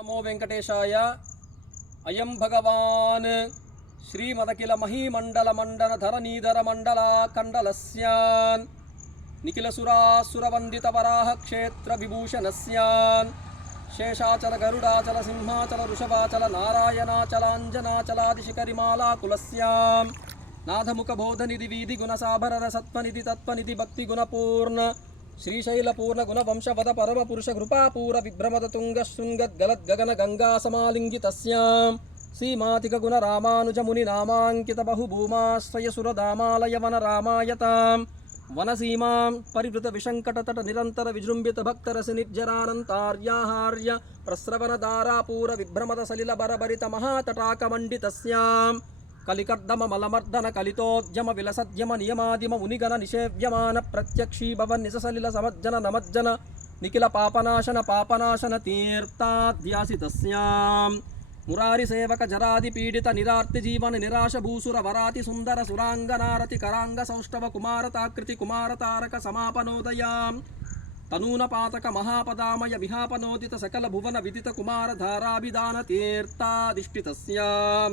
नमो वेंकटेशाय। अयं भगवान् श्रीमदखिल महीमंडल मंडन धरणीधर मंडला कंडलस्यान् निखिलसुरासुरवंदित वराह क्षेत्र विभूषणस्यान् शेषाचल गरुडाचल सिंहाचल ऋषभाचल नारायणाचलांजनाचलादिशिखरिमाला कुलस्यां नाथमुख बोधनिधि वीधि गुणसाभर सत्वनिधि तत्वनिधि भक्ति गुणपूर्ण श्रीशैलपूर्ण गुणवंशपद परम पुरुष कृपापूर विभ्रमद तुंग शृंगद गलद गगन गंगा समालिंगितस्यां श्रीमातिक गुण रामानुज मुनि नामांकित बहुभूमाश्रय सुरदामालय वन रामायतां वनसीमां परिवृत विशंकट तट निरंतर विजृंभित भक्तरस निर्जरानंतार्याहार्य प्रस्रवण दारापूर विभ्रमद सलिल बरबरित महातटाक मंडितस्यां कलिकर्दम मलमर्दन कलितोद्यम विलसद्यम नियमादिम मुनिगण निषेव्यमान प्रत्यक्षी भवन निससलिल समज्जन नमज्जन निखिल पापनाशन तीर्थाध्यासितस्यां मुरारी सेवक जरादि पीडित निरार्ति जीवन निराश भूसुर वराति सुंदर सुरांगनारति करांग सौष्ठव कुमारताकृति कुमार तारक समापनोदयां तनून पातक महापदामय विहापनोदित सकल भुवन विदित कुमार धाराभिदान तीर्थाधिष्ठितस्यां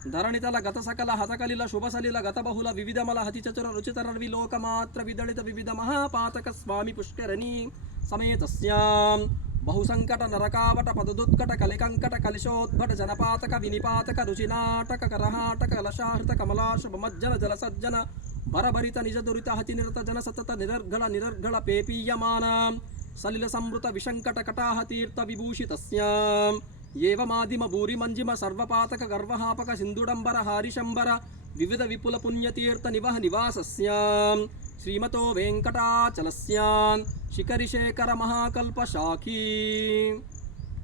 धरणितल गत सकल हतकलिल शुभसलिल गत बहुल विविधमल हति चतुर रुचितर विलोकमात्र विदलित विविध महापातक स्वामी पुष्करणी समेतस्यां बहुसंकट नरकावट पदुत्कट कलिकंकट कलिशोद्भट जनपातक विनिपातक रुचिनाटक करहाटक कलशाहृत कमलाशुभमज्जन जलसज्जन भरभरित निज दुरित हति निरत जन सतत निरर्घल पेपीयमानां सलिल संवृत विशंकट कटाह तीर्थ विभूषितस्यां एवमादिम भूरि मंजिम सर्वपातक गर्वहापक सिंधुडंबर हारिशंबर विविध विपुल पुण्यतीर्थ निवह निवासस्यां श्रीमतो वेंकटाचलस्यां शिखरिशेखर महाकल्प शाखी।